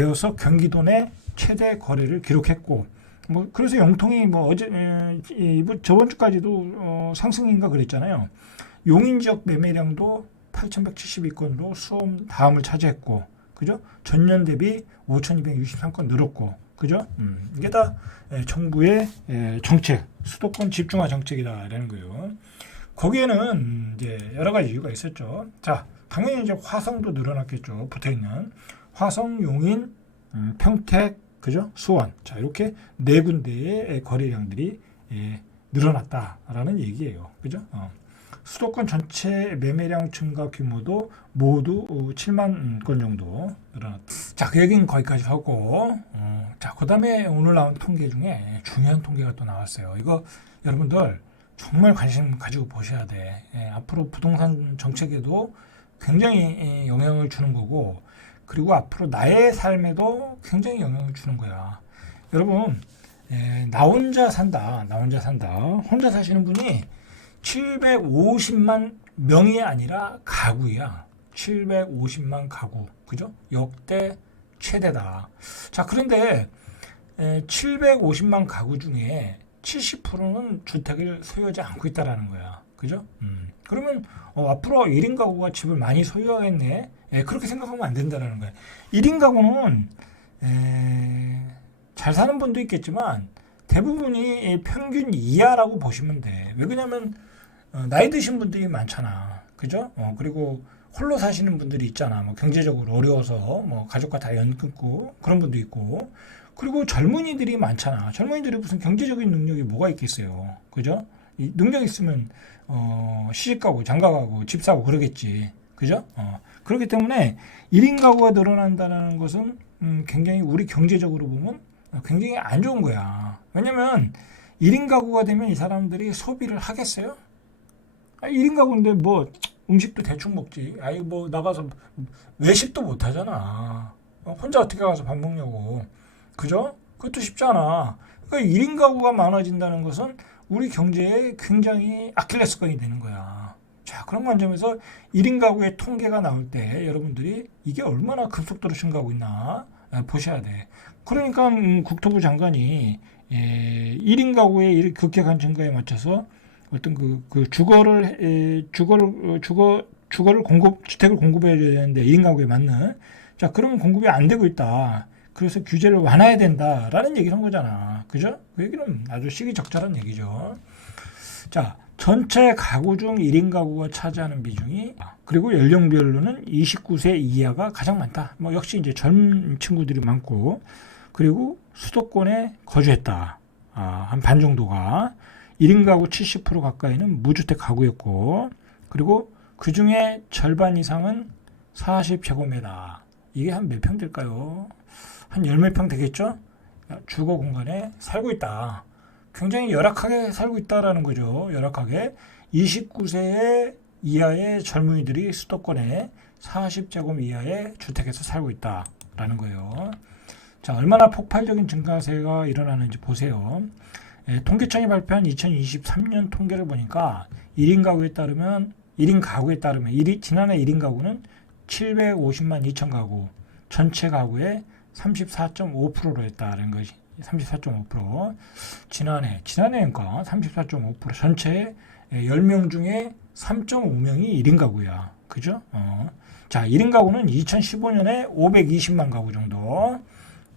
되어서 경기도 내 최대 거래를 기록했고, 뭐 그래서 영통이 뭐 어제 저번 주까지도 상승인가 그랬잖아요. 용인 지역 매매량도 8,172건으로 수험 다음을 차지했고, 그죠? 전년 대비 5,263건 늘었고, 그죠? 이게 다 정부의 정책, 수도권 집중화 정책이다라는 거예요. 거기에는 이제 여러 가지 이유가 있었죠. 자, 당연히 이제 화성도 늘어났겠죠. 붙어 있는 화성, 용인, 평택, 그죠? 수원. 자, 이렇게 네 군데의 거래량들이 늘어났다라는 얘기예요. 그죠? 수도권 전체 매매량 증가 규모도 모두 7만 건 정도 늘어났다. 자, 그 얘기는 거기까지 하고, 자, 그 다음에 오늘 나온 통계 중에 중요한 통계가 또 나왔어요. 이거 여러분들 정말 관심 가지고 보셔야 돼. 앞으로 부동산 정책에도 굉장히 영향을 주는 거고, 그리고 앞으로 나의 삶에도 굉장히 영향을 주는 거야. 여러분, 나 혼자 산다. 혼자 사시는 분이 750만 명이 아니라 가구야. 750만 가구. 그죠? 역대 최대다. 자, 그런데 750만 가구 중에 70%는 주택을 소유하지 않고 있다라는 거야. 그죠? 그러면 앞으로 1인 가구가 집을 많이 소유하겠네. 그렇게 생각하면 안 된다라는 거야. 1인 가구는 잘 사는 분도 있겠지만 대부분이 평균 이하라고 보시면 돼. 왜 그러냐면 나이 드신 분들이 많잖아. 그죠? 그리고 홀로 사시는 분들이 있잖아. 뭐 경제적으로 어려워서 뭐 가족과 다 연 끊고 그런 분도 있고. 그리고 젊은이들이 많잖아. 젊은이들이 무슨 경제적인 능력이 뭐가 있겠어요. 그죠? 이 능력 있으면 시집 가고 장가 가고 집 사고 그러겠지. 그죠? 그렇기 때문에 1인 가구가 늘어난다는 것은 굉장히 우리 경제적으로 보면 굉장히 안 좋은 거야. 왜냐면 1인 가구가 되면 이 사람들이 소비를 하겠어요? 1인 가구인데 뭐 음식도 대충 먹지. 아이 뭐 나가서 외식도 못 하잖아. 혼자 어떻게 가서 밥 먹냐고. 그죠? 그것도 쉽지 않아. 그러니까 1인 가구가 많아진다는 것은 우리 경제에 굉장히 아킬레스건이 되는 거야. 자, 그런 관점에서 1인 가구의 통계가 나올 때 여러분들이 이게 얼마나 급속도로 증가하고 있나 보셔야 돼. 그러니까 국토부 장관이 1인 가구의 급격한 증가에 맞춰서 어떤 주택을 공급해줘야 되는데 1인 가구에 맞는 자, 그런 공급이 안 되고 있다. 그래서 규제를 완화해야 된다라는 얘기를 한 거잖아. 그죠? 그 얘기는 아주 시기적절한 얘기죠. 자, 전체 가구 중 1인 가구가 차지하는 비중이 그리고 연령별로는 29세 이하가 가장 많다. 뭐 역시 이제 젊은 친구들이 많고 그리고 수도권에 거주했다. 한 반 정도가 1인 가구 70% 가까이는 무주택 가구였고 그리고 그 중에 절반 이상은 40제곱미터. 이게 한 몇 평 될까요? 한 열 몇 평 되겠죠? 주거 공간에 살고 있다. 굉장히 열악하게 살고 있다라는 거죠. 열악하게. 29세 이하의 젊은이들이 수도권에 40제곱 이하의 주택에서 살고 있다라는 거예요. 자, 얼마나 폭발적인 증가세가 일어나는지 보세요. 통계청이 발표한 2023년 통계를 보니까 1인 가구에 따르면 지난해 1인 가구는 750만 2천 가구, 전체 가구의 34.5%로 했다는 것이 34.5%. 지난해니까 34.5% 전체 10명 중에 3.5명이 1인 가구야. 그죠? 자, 1인 가구는 2015년에 520만 가구 정도.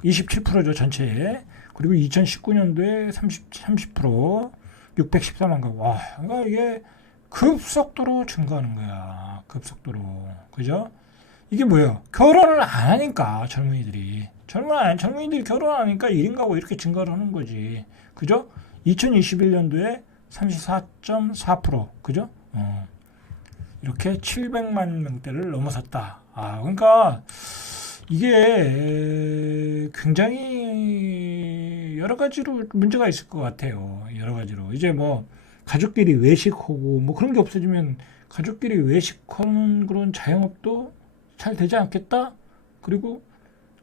27%죠, 전체에. 그리고 2019년도에 30%, 614만 가구. 와, 그러니까 이게 급속도로 증가하는 거야. 급속도로. 그죠? 이게 뭐예요? 결혼을 안 하니까 젊은이들이 결혼 안 하니까 1인 가구 이렇게 증가를 하는 거지. 그죠? 2021년도에 34.4%. 그죠? 이렇게 700만 명대를 넘어섰다. 그러니까 이게 굉장히 여러 가지로 문제가 있을 것 같아요. 여러 가지로. 이제 뭐 가족끼리 외식하고 뭐 그런 게 없어지면 가족끼리 외식하는 그런 자영업도 잘 되지 않겠다? 그리고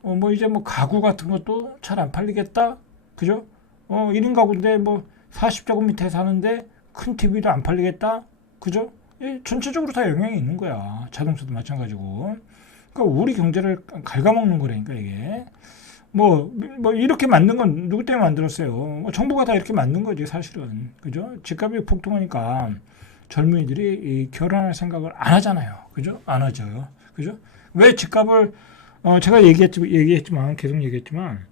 뭐 이제 뭐 가구 같은 것도 잘 안 팔리겠다? 그죠? 1인 가구인데 뭐 40제곱미터에 사는데 큰 TV도 안 팔리겠다? 그죠? 전체적으로 다 영향이 있는 거야. 자동차도 마찬가지고. 그러니까 우리 경제를 갉아먹는 거라니까 이게. 뭐 이렇게 만든 건 누구 때문에 만들었어요? 뭐 정부가 다 이렇게 만든 거지 사실은. 그죠? 집값이 폭등하니까 젊은이들이 이 결혼할 생각을 안 하잖아요. 그죠? 안 하죠. 그죠? 왜 집값을 제가 얘기했지만 계속 얘기했지만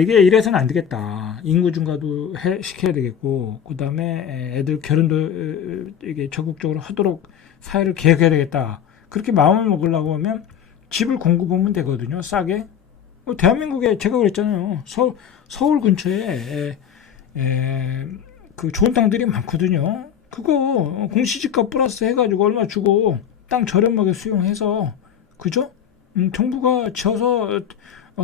이게 이래서는 안 되겠다. 인구 증가도 시켜야 되겠고, 그 다음에 애들 결혼도 이게 적극적으로 하도록 사회를 개혁해야 되겠다. 그렇게 마음을 먹으려고 하면 집을 공급하면 되거든요. 싸게. 대한민국에 제가 그랬잖아요. 서울 근처에 그 좋은 땅들이 많거든요. 그거 공시지가 플러스 해가지고 얼마 주고 땅 저렴하게 수용해서 그죠? 정부가 지어서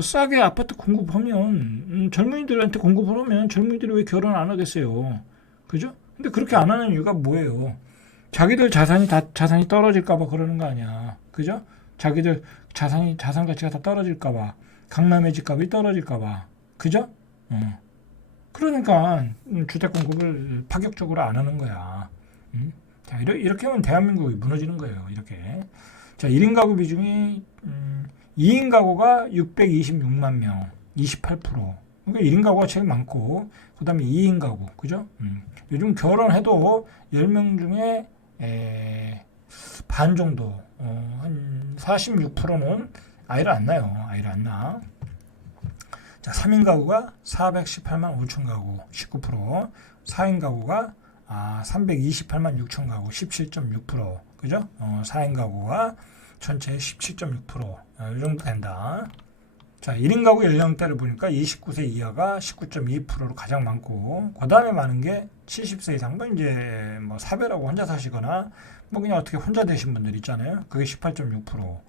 싸게 아파트 공급하면 젊은이들한테 공급을 하면 젊은이들이 왜 결혼 안 하겠어요? 그죠? 근데 그렇게 안 하는 이유가 뭐예요? 자기들 자산이 떨어질까봐 그러는 거 아니야? 그죠? 자기들 자산 가치가 다 떨어질까봐, 강남의 집값이 떨어질까봐, 그죠? 그러니까 주택 공급을 파격적으로 안 하는 거야. 자, 이렇게 하면 대한민국이 무너지는 거예요. 이렇게. 자, 1인 가구 비중이 2인 가구가 626만 명, 28%. 그러니까 1인 가구가 제일 많고, 그 다음에 2인 가구, 그죠? 요즘 결혼해도 10명 중에 반 정도, 한 46%는 아이를 안 낳아요. 아이를 안 낳아. 자, 3인 가구가 418만 5천 가구, 19%. 4인 가구가 328만 6천 가구, 17.6%. 그죠? 4인 가구가 전체의 17.6%. 이 정도 된다. 자, 1인 가구 연령대를 보니까 29세 이하가 19.2%로 가장 많고, 그 다음에 많은 게 70세 이상, 이제 뭐 사별하고 혼자 사시거나, 뭐 그냥 어떻게 혼자 되신 분들 있잖아요. 그게 18.6%.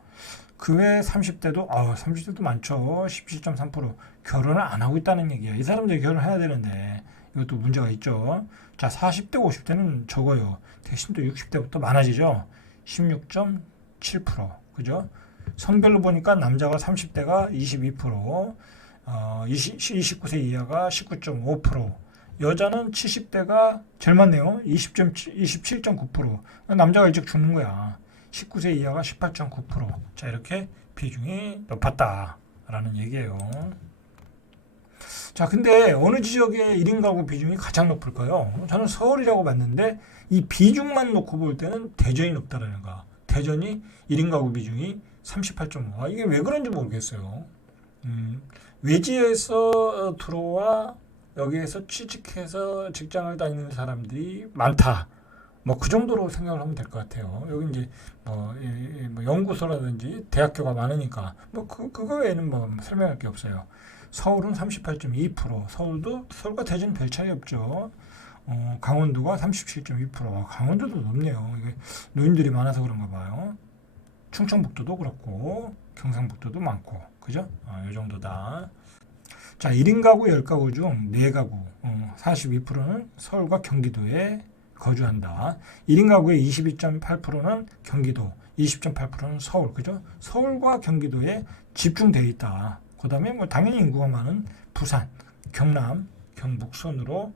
그 외 30대도 많죠. 17.3%. 결혼을 안 하고 있다는 얘기야. 이 사람들이 결혼해야 되는데, 이것도 문제가 있죠. 자, 40대, 50대는 적어요. 대신 또 60대부터 많아지죠. 16.7%. 그죠? 성별로 보니까 남자가 30대가 22%, 29세 이하가 19.5%, 여자는 70대가 제일 많네요. 27.9%. 남자가 일찍 죽는 거야. 19세 이하가 18.9%. 자, 이렇게 비중이 높았다라는 얘기예요. 자, 근데 어느 지역의 1인 가구 비중이 가장 높을까요? 저는 서울이라고 봤는데 이 비중만 놓고 볼 때는 대전이 높다라는 거. 대전이 1인 가구 비중이 38.5. 이게 왜 그런지 모르겠어요. 외지에서 들어와 여기에서 취직해서 직장을 다니는 사람들이 많다. 뭐 그 정도로 생각을 하면 될 것 같아요. 여기 이제 뭐 연구소라든지 대학교가 많으니까 뭐 그거 외에는 뭐 설명할 게 없어요. 서울은 38.2%, 서울과 대전은 별 차이 없죠. 강원도가 37.2%, 강원도도 높네요. 이게 노인들이 많아서 그런가 봐요. 충청북도도 그렇고 경상북도도 많고, 그죠? 이 정도다. 자, 1인 가구 10가구 중 4가구, 42%는 서울과 경기도에 거주한다. 1인 가구의 22.8%는 경기도, 20.8%는 서울, 그죠? 서울과 경기도에 집중되어 있다. 그 다음에 뭐 당연히 인구가 많은 부산, 경남, 경북 순으로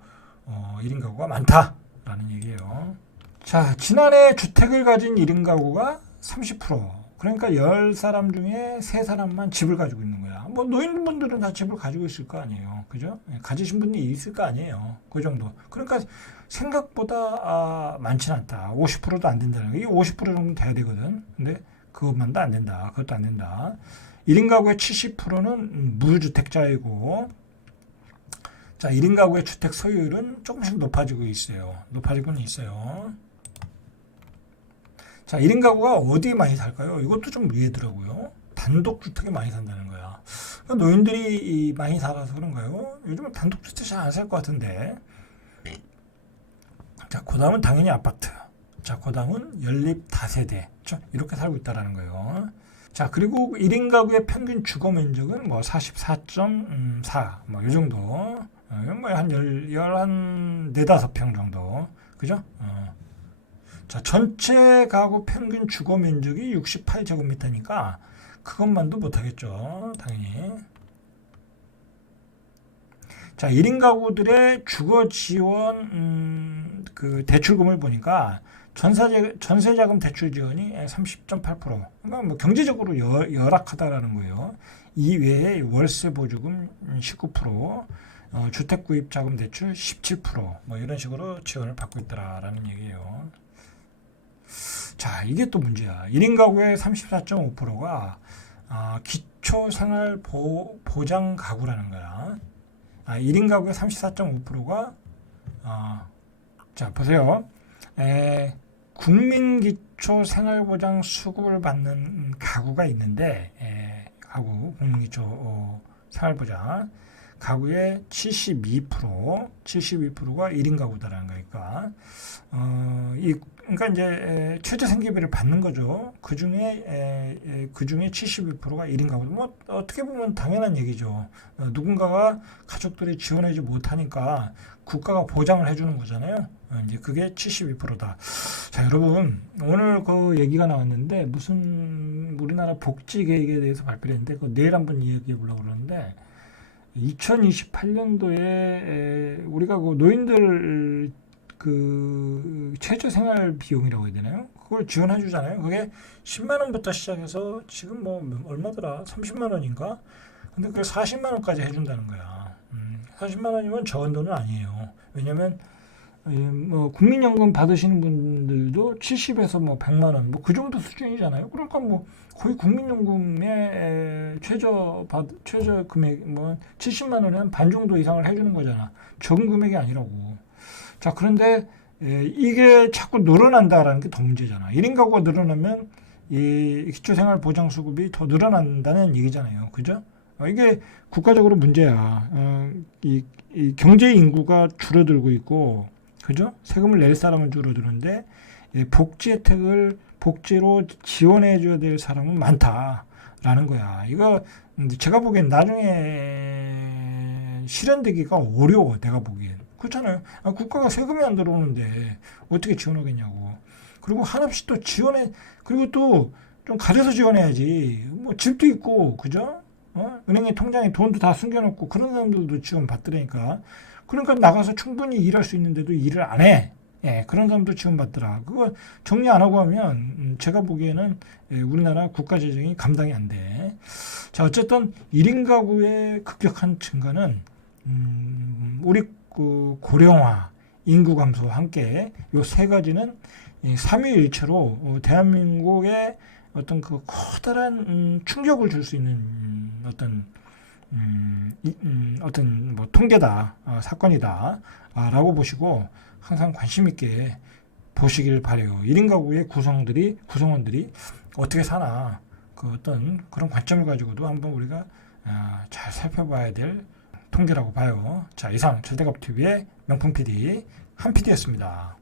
1인 가구가 많다라는 얘기예요. 자, 지난해 주택을 가진 1인 가구가 30%. 그러니까 10사람 중에 3사람만 집을 가지고 있는 거야. 뭐 노인분들은 다 집을 가지고 있을 거 아니에요. 그죠? 가지신 분이 있을 거 아니에요. 그 정도. 그러니까 생각보다 많지는 않다. 50%도 안 된다는 거. 이게 50% 정도 돼야 되거든. 근데 그것만도 안 된다. 그것도 안 된다. 1인 가구의 70%는 무주택자이고, 자, 1인 가구의 주택 소유율은 조금씩 높아지고 있어요. 높아지고는 있어요. 자, 1인 가구가 어디에 많이 살까요? 이것도 좀 의외더라고요. 단독주택에 많이 산다는 거야. 노인들이 많이 살아서 그런가요? 요즘은 단독주택 잘 안 살 것 같은데. 자, 그 다음은 당연히 아파트. 자, 그 다음은 연립 다세대. 이렇게 살고 있다는 거예요. 자, 그리고 1인 가구의 평균 주거 면적은 뭐 44.4, 뭐 이 정도. 뭐 한 4-5평 정도. 그죠? 자, 전체 가구 평균 주거 면적이 68제곱미터니까 그것만도 못하겠죠. 당연히. 자, 1인 가구들의 주거 지원 그 대출금을 보니까 전세자금 대출 지원이 30.8%. 그러니까 뭐 경제적으로 열악하다라는 거예요. 이외에 월세 보조금 19%, 주택 구입 자금 대출 17%뭐 이런 식으로 지원을 받고 있다라는 얘기예요. 자, 이게 또 문제야. 1인 가구의 34.5%가 기초생활 보장 가구라는 거야. 1인 가구의 34.5%가 자, 보세요. 국민기초생활보장 수급을 받는 가구가 있는데 가구 국민기초 생활보장 가구의 72%가 1인 가구다라는 거니까 그러니까 이제 최저 생계비를 받는 거죠. 그 중에 72%가 1인 가구. 뭐 어떻게 보면 당연한 얘기죠. 누군가가 가족들이 지원하지 못하니까 국가가 보장을 해주는 거잖아요. 이제 그게 72%다. 자, 여러분 오늘 그 얘기가 나왔는데 무슨 우리나라 복지 계획에 대해서 발표를 했는데 그 내일 한번 이야기해 보려고 그러는데 2028년도에 우리가 그 노인들 그 최저 생활 비용이라고 해야 되나요? 그걸 지원해 주잖아요. 그게 10만 원부터 시작해서 지금 뭐 얼마더라? 30만 원인가? 근데 그걸 40만 원까지 해준다는 거야. 40만 원이면 적은 돈은 아니에요. 왜냐면 뭐 국민연금 받으시는 분들도 70에서 뭐 100만 원, 뭐 그 정도 수준이잖아요. 그러니까 뭐 거의 국민연금의 최저 금액 뭐 70만 원에 한 반 정도 이상을 해주는 거잖아. 적은 금액이 아니라고. 자, 그런데 이게 자꾸 늘어난다라는 게 더 문제잖아. 1인 가구가 늘어나면 이 기초생활보장수급이 더 늘어난다는 얘기잖아요. 그죠? 이게 국가적으로 문제야. 이 경제 인구가 줄어들고 있고, 그죠? 세금을 낼 사람은 줄어드는데 복지 혜택을 복지로 지원해 줘야 될 사람은 많다라는 거야. 이거 제가 보기엔 나중에 실현되기가 어려워. 내가 보기엔. 그렇잖아요. 국가가 세금이 안 들어오는데 어떻게 지원하겠냐고. 그리고 한없이 또 지원해. 그리고 또 좀 가려서 지원해야지. 뭐 집도 있고, 그죠? 은행에 통장에 돈도 다 숨겨놓고 그런 사람들도 지원 받더라니까. 그러니까 나가서 충분히 일할 수 있는데도 일을 안 해. 예, 그런 사람도 지원 받더라. 그거 정리 안 하고 하면 제가 보기에는 우리나라 국가 재정이 감당이 안 돼. 자, 어쨌든 1인 가구의 급격한 증가는 우리 그 고령화, 인구 감소와 함께 요 세 가지는 삼위일체로 대한민국의 어떤 그 커다란 충격을 줄 수 있는 어떤 뭐 통계다, 사건이다라고 보시고 항상 관심 있게 보시길 바래요. 1인 가구의 구성원들이 어떻게 사나 그 어떤 그런 관점을 가지고도 한번 우리가 잘 살펴봐야 될 통계라고 봐요. 자, 이상 절대갑TV의 명품 PD 한 PD였습니다.